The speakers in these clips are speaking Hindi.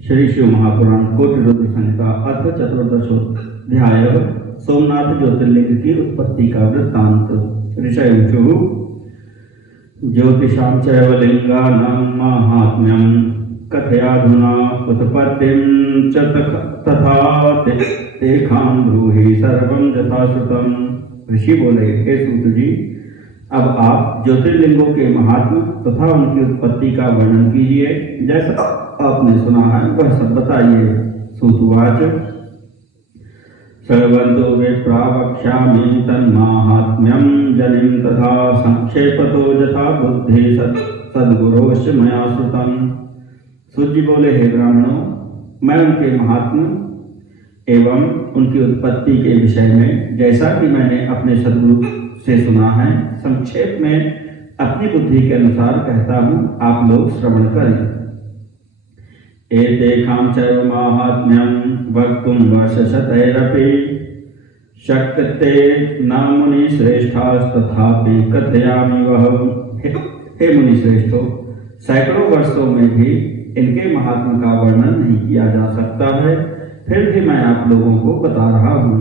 श्री शिव महापुराण कोटि रुद्र संहिता अथ चतुर्दशोऽध्याय सोमनाथ ज्योतिर्लिंग की उत्पत्ति का वृत्तांत। ऋषयुषु ज्योतिषां चैव लिंगानां माहात्म्यं कथयाधुना उत्पत्तिं च तथा तेषां ब्रूहि सर्वं यथा श्रुतम्। ऋषि बोले, हे सूत जी, अब आप ज्योतिर्लिंगों के महात्म्य तथा उनकी उत्पत्ति का वर्णन कीजिए। जैसा आपने सुना है वह सब बताइए। सूतवाच सर्वतो विप्रावक्ष्यामि तन्माहात्म्यं जनिं तथा संक्षेपतो यथा बुद्धि सद्गुरोश्च मया श्रुतम्। सूत जी बोले, हे ब्राह्मणों, मैं उनके महात्म्य एवं उनकी उत्पत्ति के विषय में जैसा कि मैंने अपने सद्गुरु से सुना है, संक्षेप में अपनी बुद्धि के अनुसार कहता हूँ, आप लोग श्रवण करें। एतेषां चैव माहात्म्यं वक्तुं वर्षशतैरपि शक्यते न मुनिश्रेष्ठास्तथापि कथयामि वह। हे मुनिश्रेष्ठों, सैकड़ों वर्षों में भी इनके महात्म्य का वर्णन नहीं किया जा सकता है, फिर भी मैं आप लोगों को बता रहा हूँ।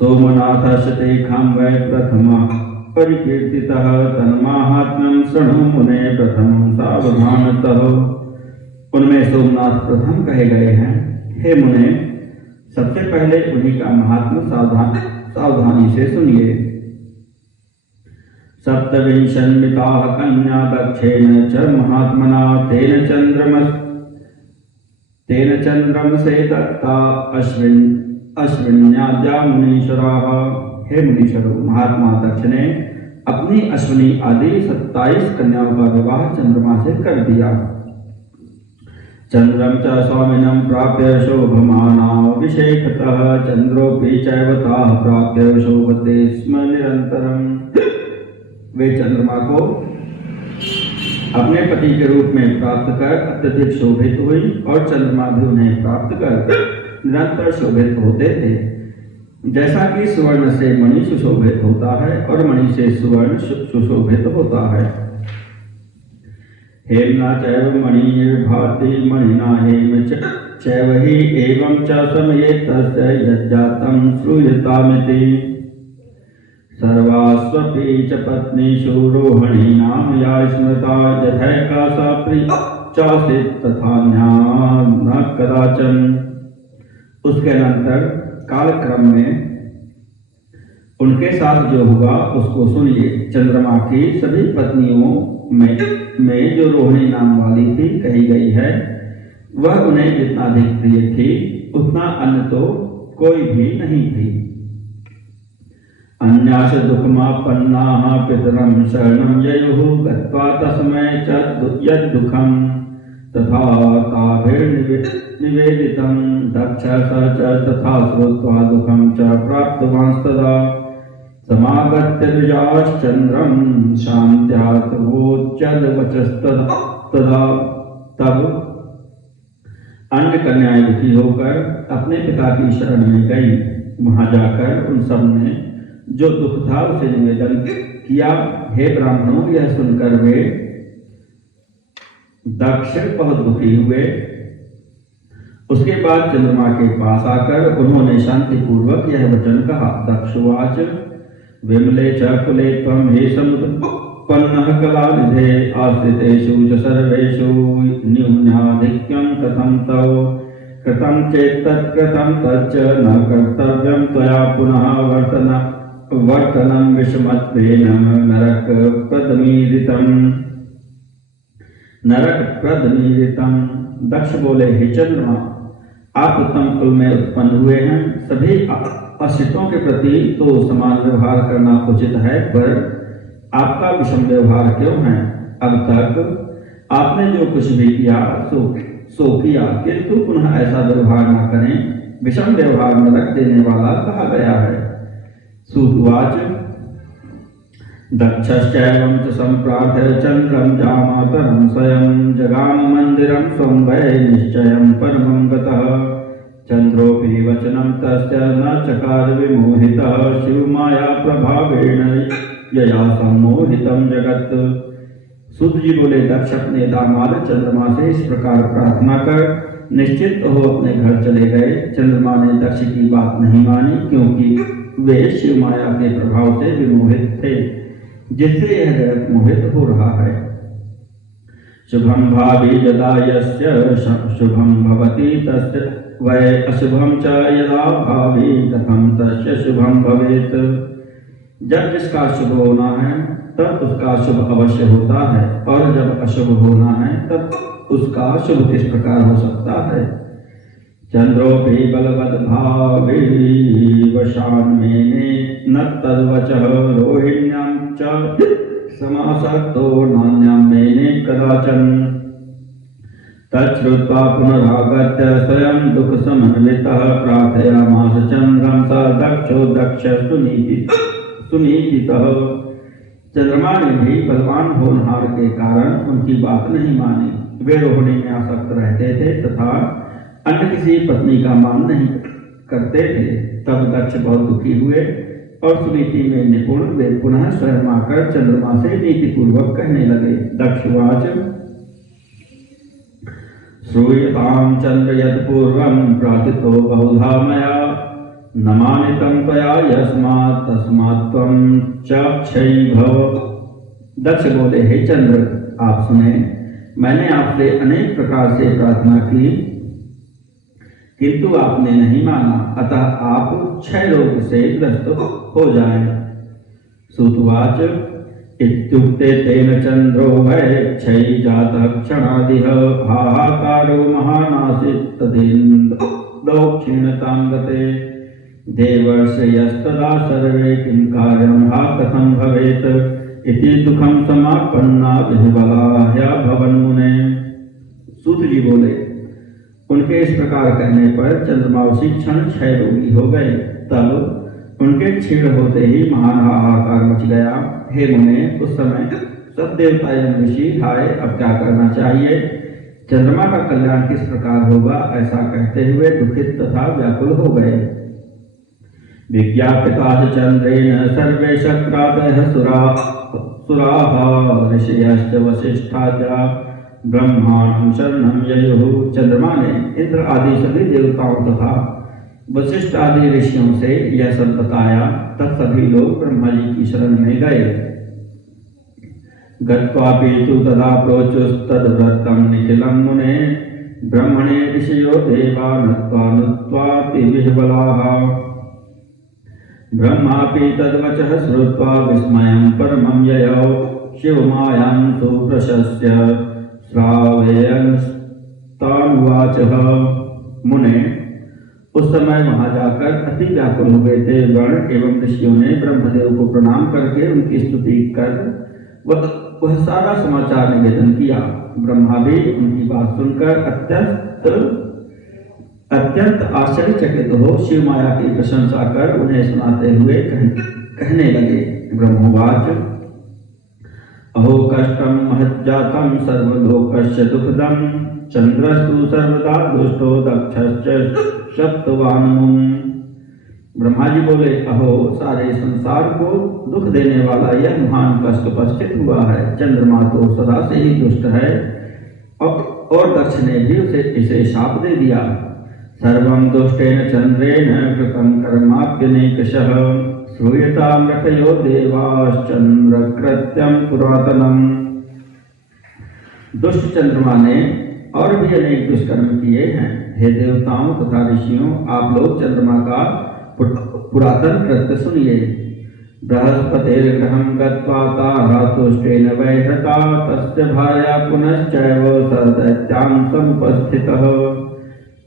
सोमनाथस्य तेषां वै प्रथमः परिकीर्तितः तन्माहात्म्यं शृणु मुने प्रथमं सावधानतः। उनमें सोमनाथ प्रथम कहे गए हैं। हे मुने, सबसे पहले उन्हीं का महात्म्य सावधानी से सुनिए। सप्तविंशन्मिताः कन्या दक्षेण च महात्मना तेन चंद्रमसे दत्ता अश्विन्याद्या मुनीश्वराः। हे मुनीश्वरों, महात्मा दक्ष ने अपनी अश्विनी आदि 27 कन्याओं का विवाह चंद्रमा से कर दिया। चंद्रम च स्वामिनं प्राप्य शोभमानाभिषेकतः चंद्रोऽपि चैव ताः प्राप्य शोभते स्म निरंतरम्। वे चंद्रमा को अपने पति के रूप में प्राप्त कर अत्यधिक शोभित हुई और चंद्रमा भी उन्हें प्राप्त कर निरंतर शोभित होते थे। जैसा कि सुवर्ण से मणि सुशोभित होता है और मणि से सुवर्ण सुशोभित होता है। हेम्ना चैव मणिर्भाति मणिना हेम चैव हि एवं च समये तस्य यज्जातं श्रूयतामिति। सर्वास्वपि च पत्नीषु रोहिणीनां या स्मृता यथैका सा प्रिया चासीत् तथा न कदाचन। उसके अनंतर कालक्रम में उनके साथ जो हुआ उसको सुनिए। चंद्रमा की सभी पत्नियों में जो रोहिणी नाम वाली थी कही गई है, वह उन्हें जितना अधिक प्रिय थी उतना अन्य तो कोई भी नहीं थी। अन्यास दुःखमापन्नाः पितरं शरणं ययुः गत्वा तस्मै च यद्दुःखं तथा ताभिर्निवेदितं दक्षः च तथा श्रुत्वा दुःखं च प्राप्तवांस्तदा समागत्य द्विजाश्चन्द्रं शान्त्यात्वोच्चदवचस्तदा। तब अन्य कन्याएं दुखी होकर अपने पिता की शरण में गई। वहां जाकर उन सब ने जो दुख था उसे निवेदन किया। हे ब्राह्मणों, यह सुनकर वे दक्ष बहुत दुखी हुए। उसके बाद चंद्रमा के पास आकर उन्होंने शांतिपूर्वक यह वचन कहा। दक्षवाच विमले च कुले त्वं हे समुत्पन्नः कलानिधे आश्रितेषु च सर्वेषु न्यूनाधिक्यं कथं तव कृतं चेत् तत्कृतं तच्च न कर्तव्यं त्वया पुनः वर्तनं विषमत्वेन नरकप्रदमीरितं। दक्ष बोले, हे चंद्रमा, आप उत्तम कुल में उत्पन्न हुए हैं। सभी आश्रितों के प्रति तो समान व्यवहार करना उचित है, पर आपका विषम व्यवहार क्यों है? अब तक आपने जो कुछ भी किया सो किया, किंतु पुनः ऐसा व्यवहार न करें। विषम व्यवहार नरक देने वाला कहा गया है। सूतवाच दक्षश्चैवं च सम्प्रार्थ्य चन्द्रं जामातरं स्वयं जगाम मन्दिरं स्वं वै निश्चयं परमं गतः। चन्द्रोऽपि वचनं तस्य न चकार विमोहितः शिवमाया प्रभावेण यया सम्मोहितं जगत्। सूत जी बोले, दक्ष अपने दामाद चंद्रमा से इस प्रकार प्रार्थना कर निश्चित हो अपने घर चले गए। चंद्रमा ने दक्ष की बात नहीं मानी, क्योंकि वे शिव माया के प्रभाव से विमोहित थे, जिससे यह जगत मोहित हो रहा है। शुभम भावी यदा यस्य शुभम भवति तस्य वै अशुभम च यदा भावी कथम तस्य शुभम भवेत। जब जिसका शुभ होना है तब उसका शुभ अवश्य होता है, और जब अशुभ होना है तब उसका शुभ किस प्रकार हो सकता है। चंद्रोपि बलवद भावी वशान मेने न तद्वचः रोहिण्यां च समासक्तो नान्यं मेने कदाचन। तच्छ्रुत्वा पुनरागत्य स्वयं दुख समन्वितः प्रार्थयामास चंद्रं स दक्षो दक्ष सुनीतितः। चंद्रमा ने भी बलवान होनहार के कारण उनकी बात नहीं मानी। वे रोहिणी में आसक्त रहते थे तथा अन्य किसी पत्नी का मान नहीं करते थे। तब दक्ष बहुत दुखी हुए और सुनीति में निपुण वे पुनः स्वयं आकर चंद्रमा से नीति पूर्वक कहने लगे। दक्षवाच, श्रूयतां चंद्र यत् पूर्वं प्रार्थितो बहुधा मया न मानितं त्वया यस्मात् तस्मात् त्वं च क्षयी भव। दक्ष बोले, हे चंद्र, आप सुने, मैंने आपसे अनेक प्रकार से प्रार्थना की, किंतु आपने नहीं माना, अतः आप क्षय रोग से ग्रस्त हो जाएं। सूतवाच, इत्युक्ते तेन चंद्रो वै क्षयी जातः क्षणादिह हाहाकारो महानासीत् तदिन्द्रो क्षीणतां गते। देवर्षयस्तदा सर्वे किं कार्यं हा कथं भवेत् इति दुःखं समापन्ना विह्वलाह्या भवन्मुने। सूत जी बोले, उनके इस प्रकार कहने पर चंद्रमा उसी क्षण क्षय रोगी हो गए। तब उनके क्षीण होते ही महान हाहाकार मच गया। हे मुने, उस समय सब देवता एवं ऋषि, हाय अब क्या करना चाहिए, चंद्रमा का कल्याण किस प्रकार होगा, ऐसा कहते हुए दुखित तथा व्याकुल हो गए। विज्ञापिता चंद्रेण सर्वे शक्रादयः सुराः ऋषयश्च वसिष्ठा च ब्रह्माणं शरणं ययुः। चंद्रमा ने इंद्र आदि सभी देवताओं तथा वशिष्ठ आदि ऋषियों से यह सब बताया। तब सभी लोग ब्रह्मा जी की शरण में गए। गत्वापि तु तदा प्रोचुस्तद्व्रतं निखिलं मुने ब्रह्मणे ऋषयो देवा नत्वानुत्वापि विह्वलाः। ब्रह्मापि तद्वचः श्रुत्वा विस्मयं परमं ययौ शिवमायां सुप्रशस्य श्रावयन्तानुवाचः। मुने, उस समय वहां जाकर अति व्याकुल हुए थे गण एवं ऋषियों ने ब्रह्मदेव को प्रणाम करके उनकी स्तुति कर वह सारा समाचार निवेदन किया। ब्रह्मा भी उनकी बात सुनकर अत्यंत आश्चर्यचकित हो शिव माया की प्रशंसा कर उन्हें सुनाते हुए कहने लगे। ब्रह्मवाच, अहो कष्टं महज्जातं सर्वलोकस्य दुःखदं चंद्रस्तु सर्वदा दुष्टो दक्षश्च शक्तवान्। ब्रह्मा जी बोले, अहो सारे संसार को दुख देने वाला यह महान कष्ट उपस्थित हुआ है। चंद्रमा तो सदा से ही दुष्ट है और दक्ष ने भी इसे शाप दे दिया। सर्वं दुष्टेन चंद्रेण कृतं कर्माप्यनेकशः श्रूयतां रखयो देवाश्चंद्र कृत्यं पुरातनम्। दुष्ट चंद्रमा ने और भी अनेक दुष्कर्म किए हैं। हे देवताओं तथा ऋषियों, आप लोग चंद्रमा का पुरातन कृत्य सुनिए। बृहस्पतिर्गृहं गत्वा तारातुष्टेन वैधता तस्य भार्या पुनश्चैव सदैत्यां समुपस्थितः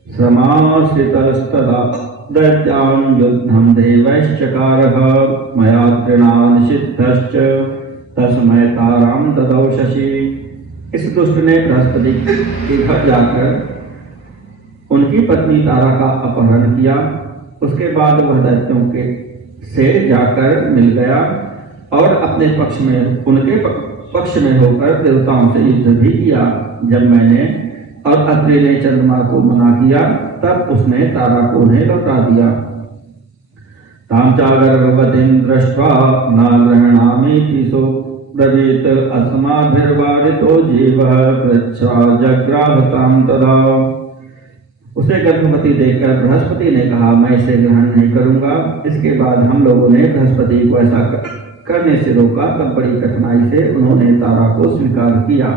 श्रमाश्रितस्तदा दैत्यां युद्धं देवैश्चकारः मया तृणानिषिद्धश्च तस्मै तारां ददौ शशि। इस दुष्ट ने बृहस्पति के घर जाकर उनकी पत्नी तारा का अपहरण किया। उसके बाद वह दैत्यों के से जाकर मिल गया और अपने पक्ष में उनके पक्ष में होकर देवताओं से युद्ध भी किया। जब मैंने और अत्रि ने चंद्रमा को मना किया तब उसने तारा को उन्हें लौटा दिया। तां च गर्भवतीं दृष्ट्वा न गृह्णामीति ब्रवीत अस्माभिर्वारितो जीवः पृच्छा जग्राहतां तदा। उसे गर्भवती देखकर बृहस्पति ने कहा, मैं इसे ग्रहण नहीं करूंगा। इसके बाद हम लोगों ने बृहस्पति को ऐसा करने से रोका। तब बड़ी कठिनाई से उन्होंने तारा को स्वीकार किया।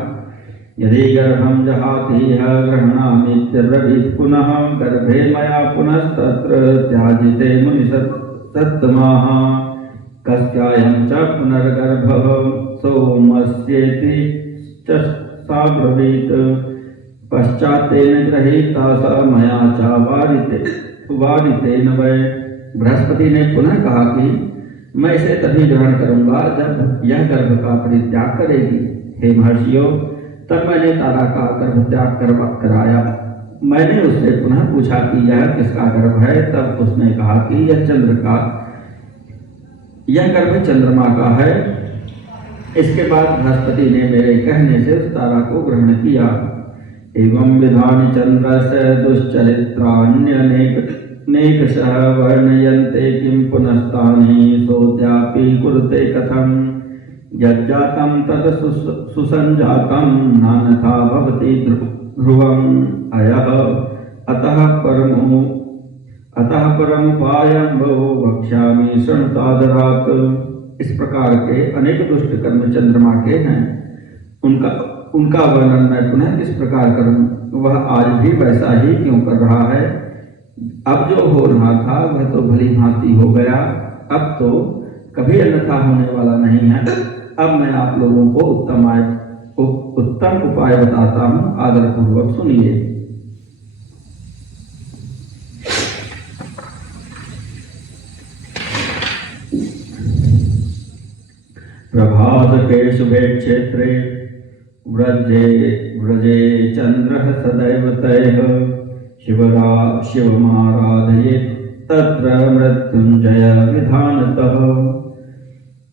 यदि गर्भं जहाति ग्रहणामित्यब्रवीत् पुनः गर्भे मया पुनस्तत्र त्याजिते मुनिसत्तमाः कस्यायं च पुनर्गर्भः सोमस्येति च सा ब्रवीत् पश्चातेन गृहीता स मया च वारितेन वै। बृहस्पति ने पुनः कहा कि मैं इसे तभी ग्रहण करूंगा जब यह गर्भ का परित्याग करेगी। हे महर्षियों, तब मैंने तारा का गर्भ त्याग कराया। मैंने उससे पुनः पूछा कि यह किसका गर्भ है। तब उसने कहा कि यह गर्भ चंद्रमा का है। इसके बाद बृहस्पति ने मेरे कहने से उस तारा को ग्रहण किया। एवं विधानि चंद्रस्य दुश्चरित्राण्यनेकशः वर्णयन्ते किं पुनस्तानि सोऽद्यापि कुरुते कथम् यज्जातं तत् सुसञ्जातं नान्यथा भवति ध्रुवम् अयः अतः परमुपायं वक्ष्यामि शृणुतादरात्। इस प्रकार के अनेक दुष्ट कर्म चंद्रमा के हैं। उनका वर्णन मैं पुनः किस प्रकार करूं? वह आज भी वैसा ही क्यों कर रहा है? अब जो हो रहा था वह तो भली भांति हो गया, अब तो कभी अन्यथा होने वाला नहीं है। अब मैं आप लोगों को उत्तम उपाय बताता हूं, आदरपूर्वक सुनिए। प्रभात के शुभे क्षेत्रे व्रजे चंद्रः सदैव तैः शिवमाराधयेत् तत्र मृत्युंजय विधानतः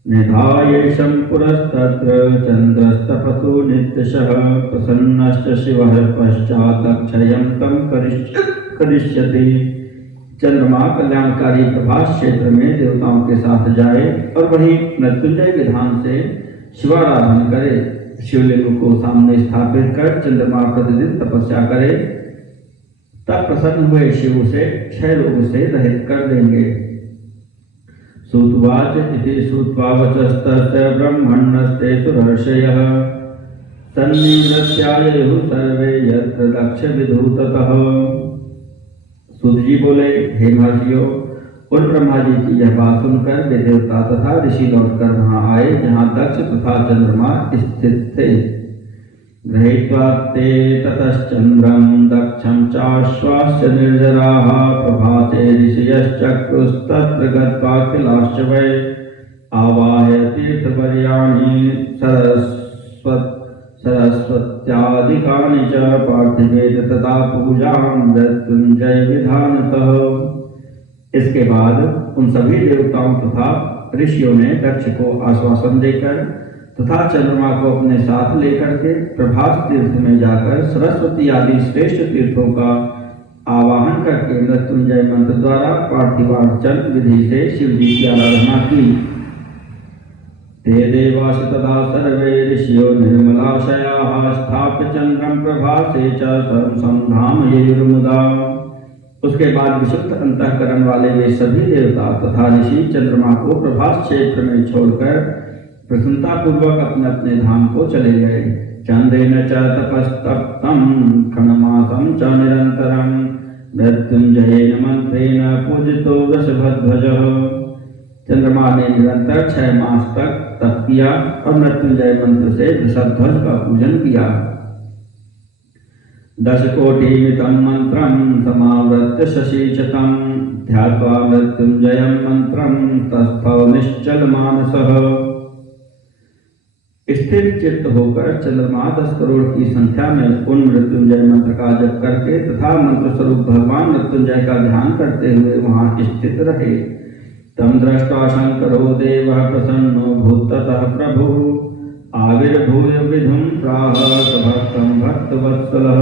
निधायेशं पुरस्तत्र चन्द्रस्तपतो नित्यशः प्रसन्नश्च शिवः पश्चादक्षयं तं करिष्यति। चंद्रमा कल्याणकारी प्रभास क्षेत्र में देवताओं के साथ जाए और वहीं मृत्युंजय विधान से शिवाराधन करे। शिवलिंग को सामने स्थापित कर चंद्रमा प्रतिदिन तपस्या करे, तब प्रसन्न हुए शिव उसे क्षय रोग से रहित कर देंगे। सूतवाच इति श्रुत्वा वचस्तस्य ब्रह्मण्यस्ते सुरर्षयः सन्निवृत्त्यायुः सर्वे यत्र दक्ष विधूततः। सूत जी बोले, हे महर्षियों, उन ब्रह्मा जी की यह बात सुनकर वे देवता तथा ऋषि लौटकर वहां आए जहां दक्ष तथा चंद्रमा स्थित थे। गृहीत्वा ते ततश्चंद्रं दक्षं चाश्वास्य निर्जराः प्रभाते ऋषयश्चक्रुस्तत्र गत्वा किलाश्च वै आवाह्य तीर्थवर्याणि सरस्वत्यादिकानि च पार्थिवेद तथा पूजां मृत्युंजय विधानतः। इसके बाद उन सभी देवताओं तथा ऋषियों ने दक्ष को आश्वासन देकर तथा चंद्रमा को अपने साथ लेकर के प्रभास तीर्थ में जाकर सरस्वती आदि श्रेष्ठ तीर्थों का आवाहन करके मृत्युंजय मंत्र द्वारा पार्थिवार्चन विधि से शिव जी की आराधना की। ते देवास तदा सर्वे ऋषियो निर्मलाशयाः स्थाप्य चंद्रम प्रभासे च संधामयेयुर्मुदा। उसके बाद विशुद्ध अंतःकरण वाले वे सभी देवता तथा ऋषि चंद्रमा को प्रभास क्षेत्र में छोड़कर प्रसन्नता पूर्वक अपने अपने धाम को चले गए। चंदेन च तपस्तप्तं खण्डमासं च निरन्तरं मृत्युंजयेन मंत्रेण पूजितो वृषभध्वजः। चंद्रमा ने निरंतर 6 मास तक तप किया और मृत्युंजय मंत्र से वृषभध्वज का पूजन किया। 10 कोटिमितं मंत्रं समावृत्य शशीचतं ध्यात्वा मृत्युंजयं मंत्रं तस्थौ निश्चलमानसः। स्थिर चित्त होकर चंद्रमा 10 करोड़ की संख्या में उन मृत्युंजय मंत्र का जप करके तथा मंत्र स्वरूप भगवान मृत्युंजय का ध्यान करते हुए वहां स्थित रहे। तम दृष्ट्वा शंकरो देवः प्रसन्नो भूततः प्रभुः आविर्भूय विधुं प्राह भक्तं भक्तवत्सलः।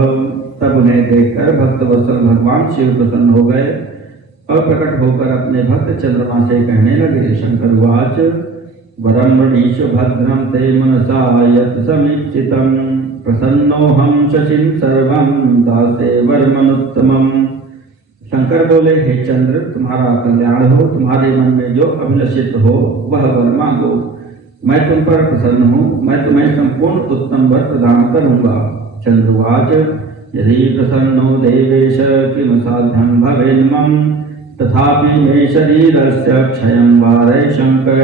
तब उन्हें देखकर भक्तवत्सल भगवान शिव प्रसन्न हो गए और प्रकट होकर अपने भक्त चंद्रमा से कहने लगे। शंकर वाच, वरम वृणीश भद्रम ते मनसा यत् समीक्षितम् प्रसन्नोहम शशिं सर्वं दासे वर्मनुत्तमम्। शंकर बोले, हे चंद्र, तुम्हारा कल्याण हो, तुम्हारे मन में जो अभिलषित हो वह वर मांगो, मैं तुम पर प्रसन्न हूँ, मैं तुम्हें संपूर्ण उत्तम वर प्रदान करूंगा। चंद्रवाच, यदि प्रसन्नो देवेश किम साध्यं भवेन्मम तथापि मे शरीरस्य क्षयं वारय शंकर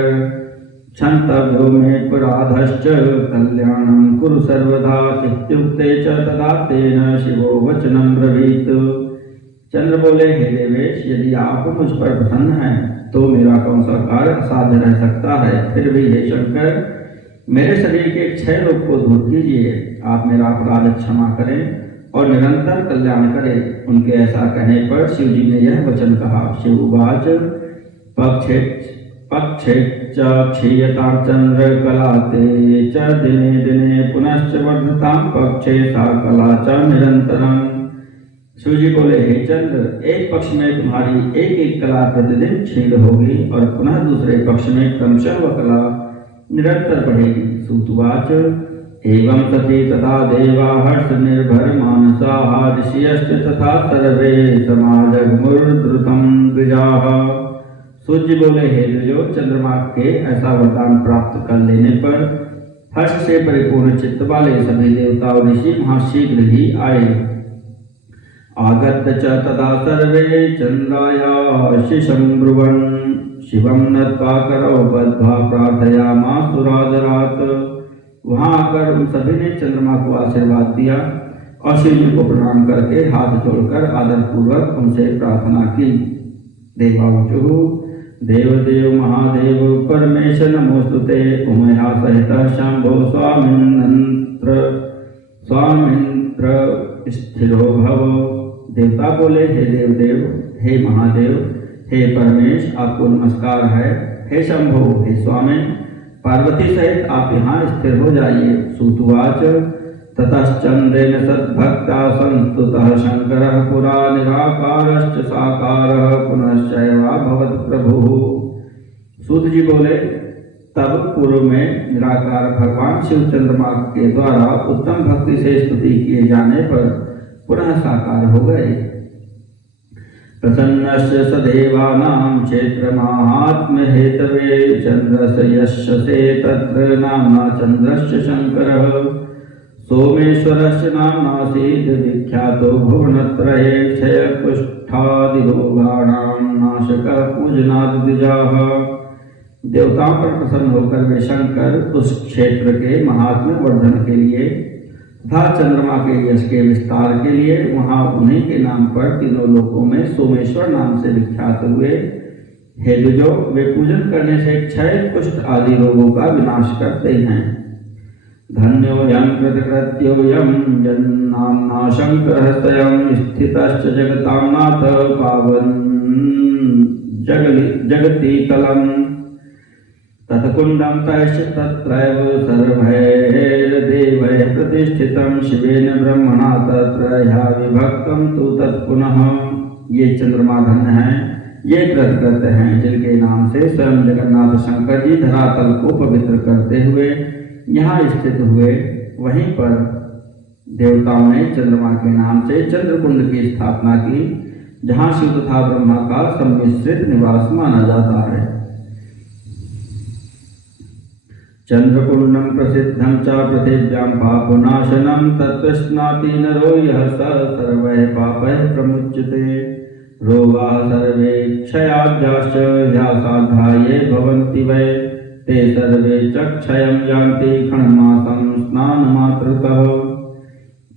क्षन्तव्यो मे पुराधश्च कल्याणं कुरु सर्वदा इत्युक्ते च तदा तेन शिवो वचनं ब्रवीत। चंद्र बोले, हे देवेश, यदि आप मुझ पर प्रसन्न हैं तो मेरा कौन सा कार्य असाध्य रह सकता है। फिर भी हे शंकर, मेरे शरीर के क्षय रोग को दूर कीजिए, आप मेरा अपराध क्षमा करें और निरंतर कल्याण करें। उनके ऐसा कहने पर शिव जी ने यह वचन कहा। शिववाच, पक्षे क्षीयतां चंद्र कलाते च दिने दिने पुनश्च वर्धतां पक्षे सा कला च निरंतरम। शिव जी बोले, हे चंद्र, एक पक्ष में तुम्हारी एक एक कला प्रतिदिन क्षीण होगी और पुनः दूसरे पक्ष में क्रमशः वह कला निरंतर बढ़ेगी। सूतवाच, एवं सती तथा देवा हर्ष निर्भर मानसा ऋषियश्च तथा सर्वे समाजगमुर्द्रुतं द्विजाः। सूर्य बोले, हे द्विजो, चंद्रमा के ऐसा वरदान प्राप्त कर लेने पर हर्ष से परिपूर्ण चित्त वाले सभी देवता और ऋषि महाशीघ्र ही आए। आगत्य च तदा सर्वे चंद्रायाशिषं ब्रुवन् शिवं नत्वा करौ बद्ध्वा प्रार्थयामासुरादरात्। वहां आकर उन सभी ने चंद्रमा को आशीर्वाद दिया और शिव जी को प्रणाम करके हाथ जोड़कर आदर पूर्वक उनसे प्रार्थना की। देवाऊचु, देवदेव महादेव परमेश नमोस्तुते उमया सहित शंभो स्वामिन्त्र स्थिरो भव। देवता बोले, हे देवदेव, हे महादेव, हे परमेश, आपको नमस्कार है। हे शंभो, हे स्वामी, पार्वती सहित आप यहाँ स्थिर हो जाइए। सूतवाच, ततश्चंद्रेण सद्भक्ता संस्तुतः शंकरः पुरा निराकारश्च साकारः पुनश्चैवाभवत् प्रभुः। सूत जी बोले, तब पूर्व में निराकार भगवान शिव चंद्रमा के द्वारा उत्तम भक्ति से स्तुति किए जाने पर पुनः साकार हो गए। प्रसन्नस्य सदेवानां क्षेत्रमाहात्म्य हेतवे चंद्रस्य यशसे तत्र नाम्ना चंद्रस्य शंकरः सोमेश्वरस्य नाम्नासीत् विख्यातो भुवनत्रये क्षयकुष्ठादिरोगाणां नाशकः पूजनात् द्विजाः। देवताओं पर प्रसन्न होकर वे शंकर उस क्षेत्र के महात्म्य वर्धन के लिए तथा चंद्रमा के यश के विस्तार के लिए वहां उन्हीं के नाम पर तीनों लोकों में सोमेश्वर नाम से विख्यात हुए। हे द्विजो, वे पूजन करने से क्षय कुष्ठ आदि रोगों का विनाश करते हैं। धन्योऽयं कृतकृत्योऽयं यन्नाम्ना शंकरः स्वयं स्थितश्च जगतां नाथ पावन जगति तलम् तत्कुंडं तैश्च तत्रैव सर्वैर्देवैः प्रतिष्ठितं शिवेन ब्रह्मणा तत्र ह्या विभक्तं तु तत्पुनः। ये चंद्रमा धन्य हैं, ये कृतकृत्य हैं, जिनके नाम से स्वयं जगन्नाथ शंकर जी धरातल को पवित्र करते हुए यहाँ स्थित हुए। वहीं पर देवताओं ने चंद्रमा के नाम से चंद्रकुंड की स्थापना की, जहाँ शिव तथा ब्रह्मा का सम्मिश्रित निवास माना जाता है। चंद्रकुंडम प्रसिद्धं च पृथिव्यां पापनाशनं तत्र स्नाति नरो यः स सर्वैः पापैः प्रमुच्यते। रोगाः सर्वे क्षयाद्याश्च ह्यासाद्धा ये भवन्ति वै ते सर्वे च क्षयं यान्ति क्षणमासं स्नानमात्रतः।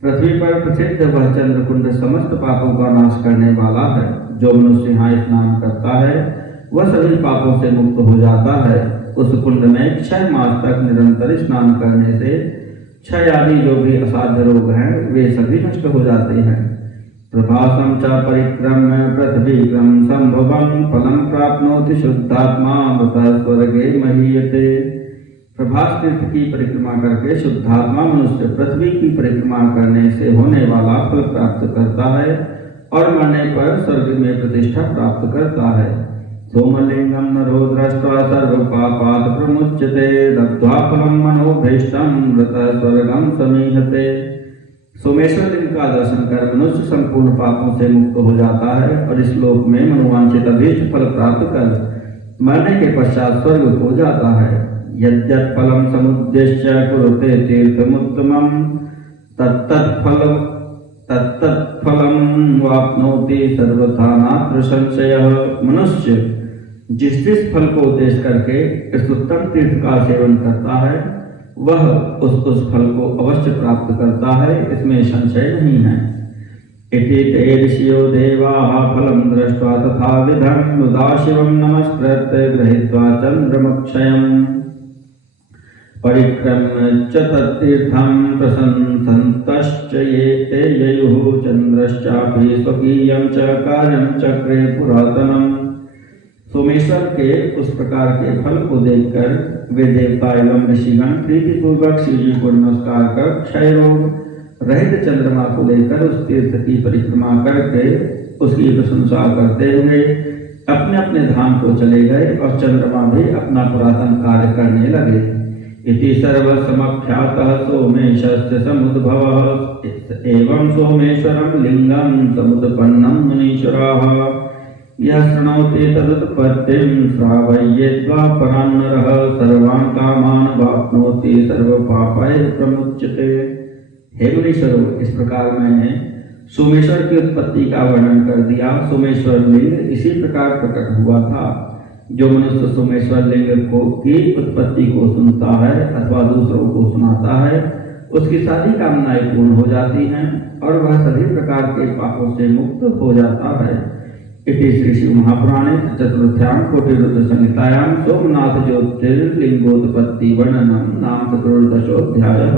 पृथ्वी पर प्रसिद्ध वह चंद्रकुंड समस्त पापों का नाश करने वाला है। जो मनुष्य यहाँ स्नान करता है वह सभी पापों से मुक्त हो जाता है। उस कुंड में 6 मास तक निरंतर स्नान करने से क्षय आदि जो भी असाध्य रोग हैं वे सभी नष्ट हो जाते हैं। प्रभासं च परिक्रम्य पृथ्वीक्रम संभवं फलं प्राप्नोति शुद्धात्मा अमृतः स्वर्गे महीयते। प्रभास तीर्थ की परिक्रमा करके शुद्धात्मा मनुष्य पृथ्वी की परिक्रमा करने से होने वाला फल प्राप्त करता है और मरने पर स्वर्ग में प्रतिष्ठा प्राप्त करता है। सोमलिंगम नरो दृष्ट्वा सर्वपापात् प्रमुच्यते दत्त्वा फलं मनोभीष्टं मृतः स्वर्गं समीहते। सोमेश्वर लिंग का दर्शन कर मनुष्य संपूर्ण पापों से मुक्त हो जाता है और इस लोक में मनोवांछित अभीष्ट फल प्राप्त कर मरने के पश्चात स्वर्ग हो जाता है। यद्यत् फलं समुद्देश्य कुरुते तीर्थमुत्तमं तत्तत्फलं वाप्नोति सर्वथा नात्र संशयः। मनुष्य जिस फल को उद्देश्य करके इस उत्तम तीर्थ का सेवन करता है वह उस फल को अवश्य प्राप्त करता है, इसमें संशय नहीं है। इति ते ऋषियो देवाः फलं दृष्ट्वा तथा विधं मुदा शिवं नमस्कृत्य गृहीत्वा चन्द्रमक्षयम् परिक्रम्य च तत्तीर्थं प्रशंसन्तश्च ये ते ययुः चन्द्रश्चापि स्वकीयं च कार्यं चक्रे पुरातनम्। सोमेश्वर के उस प्रकार के फल को देखकर वे देवता एवं ऋषिगण प्रीतिपूर्वक शिव जी को नमस्कार कर क्षय रोग रहित चंद्रमा को लेकर उस तीर्थ की परिक्रमा करके उसकी प्रशंसा करते हुए अपने अपने धाम को चले गए और चंद्रमा भी अपना पुरातन कार्य करने लगे। इति सर्वसमख्यातः सोमेशस्य समुद्भवः एवं सोमेश्वरं लिंगं समुत्पन्नं मुनीश्वराः यः शृणोति तदुत्पत्तिं श्रावयेद्वापरान् नरः सर्वान् कामान् वाप्नोति सर्वपापैः प्रमुच्यते। हे मुनीश्वरों, इस प्रकार मैंने सोमेश्वर की उत्पत्ति का वर्णन कर दिया। सोमेश्वर लिंग इसी प्रकार प्रकट हुआ था। जो मनुष्य सोमेश्वर लिंग की उत्पत्ति को सुनता है अथवा दूसरों को सुनाता है उसकी सारी कामनाएं पूर्ण हो जाती हैं और वह सभी प्रकार के पापों से मुक्त हो जाता है। इति श्री शिव महापुराणे चतुर्थ्यां कोटिरुद्र संहितायां सोमनाथ ज्योतिर्लिंगोत्पत्ति वर्णनम नाम चतुर्दशोऽध्यायः।